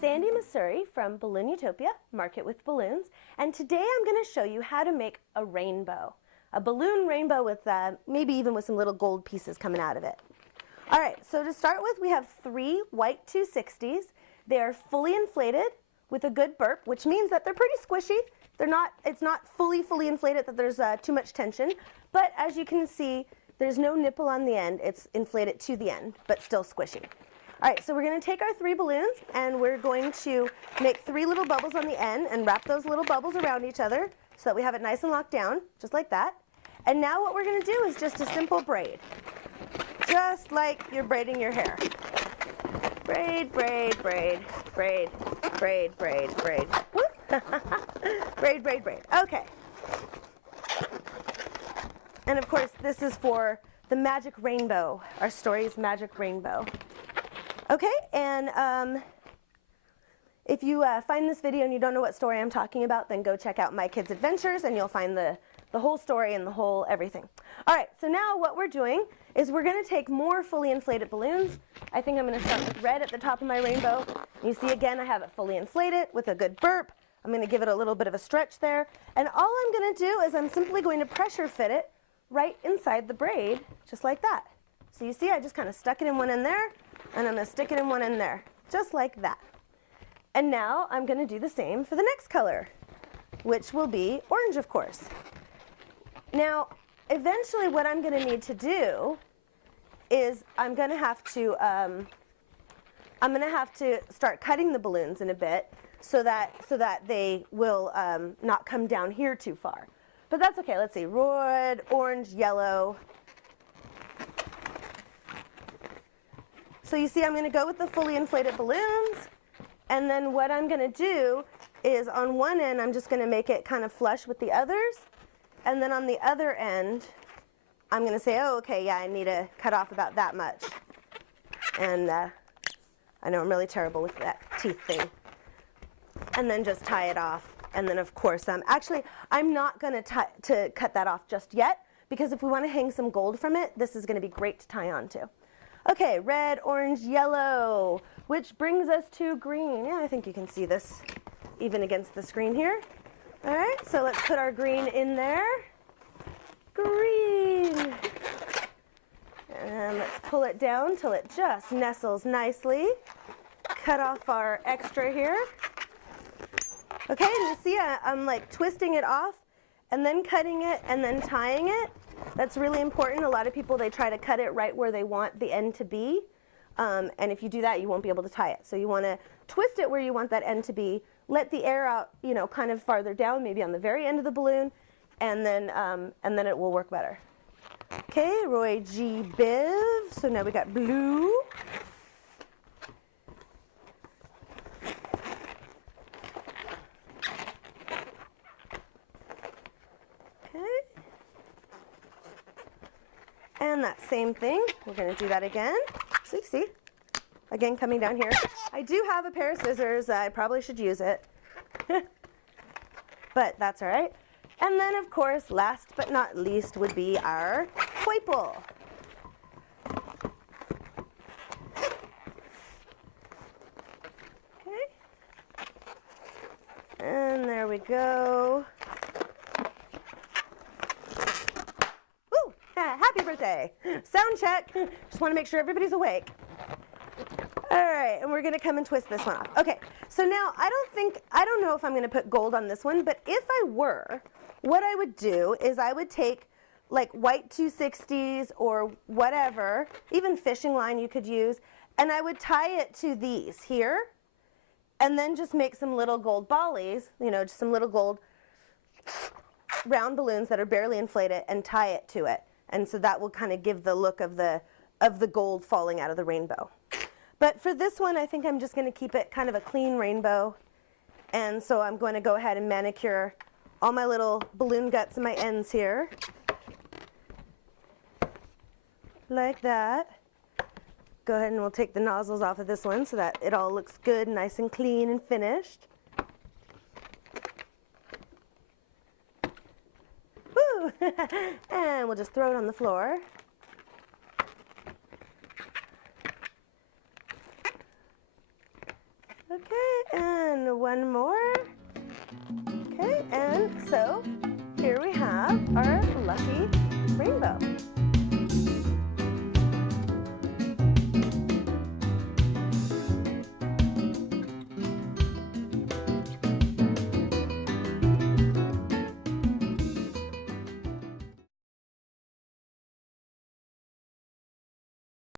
Sandi Masori from Balloon Utopia, Market with Balloons, and today I'm going to show you how to make a rainbow. A balloon rainbow with maybe even with some little gold pieces coming out of it. Alright, so to start with we have 3 white 260s. They are fully inflated with a good burp, which means that they're pretty squishy. It's not fully inflated that there's too much tension, but as you can see, there's no nipple on the end. It's inflated to the end, but still squishy. Alright, so we're going to take our 3 balloons and we're going to make 3 little bubbles on the end and wrap those little bubbles around each other so that we have it nice and locked down, just like that. And now what we're going to do is just a simple braid, just like you're braiding your hair. Braid, braid, braid, braid, braid, braid, braid. Braid, braid, braid. Okay. And of course, this is for the magic rainbow, our story's magic rainbow. Okay, and if you find this video and you don't know what story I'm talking about, then go check out My Kids Adventures and you'll find the whole story and the whole everything. Alright, so now what we're doing is we're going to take more fully inflated balloons. I think I'm going to start with red at the top of my rainbow. You see again I have it fully inflated with a good burp. I'm going to give it a little bit of a stretch there. And all I'm going to do is I'm simply going to pressure fit it right inside the braid, just like that. So you see I just kind of stuck it in one end there, and I'm going to stick it in one end there, just like that. And now I'm going to do the same for the next color, which will be orange, of course. Now, eventually what I'm going to need to do is I'm going to have to start cutting the balloons in a bit so that they will not come down here too far. But that's okay. Let's see. Red, orange, yellow. So you see I'm going to go with the fully inflated balloons, and then what I'm going to do is on one end I'm just going to make it kind of flush with the others, and then on the other end I'm going to say, oh okay, yeah, I need to cut off about that much. And I know I'm really terrible with that teeth thing. And then just tie it off. And then of course, I'm not going to cut that off just yet, because if we want to hang some gold from it, this is going to be great to tie on to. Okay, red, orange, yellow, which brings us to green. Yeah, I think you can see this even against the screen here. All right, so let's put our green in there. Green. And let's pull it down till it just nestles nicely. Cut off our extra here. Okay, and you see I'm like twisting it off and then cutting it and then tying it. That's really important. A lot of people, they try to cut it right where they want the end to be. And if you do that, you won't be able to tie it. So you want to twist it where you want that end to be. Let the air out, you know, kind of farther down, maybe on the very end of the balloon, and then it will work better. Okay, Roy G. Biv. So now we got blue. And that same thing, we're going to do that again. See? Again, coming down here. I do have a pair of scissors. I probably should use it. But that's all right. And then, of course, last but not least would be our foiple. Okay. And there we go. Happy birthday. Sound check. Just want to make sure everybody's awake. All right, and we're going to come and twist this one off. Okay, so now I don't know if I'm going to put gold on this one, but if I were, what I would do is I would take like white 260s or whatever, even fishing line you could use, and I would tie it to these here, and then just make some little gold bollies, you know, just some little gold round balloons that are barely inflated, and tie it to it. And so that will kind of give the look of the gold falling out of the rainbow. But for this one, I think I'm just going to keep it kind of a clean rainbow. And so I'm going to go ahead and manicure all my little balloon guts and my ends here. Like that. Go ahead and we'll take the nozzles off of this one so that it all looks good, nice and clean and finished. And we'll just throw it on the floor. Okay, and one more. Okay, and so here we have our lucky rainbow.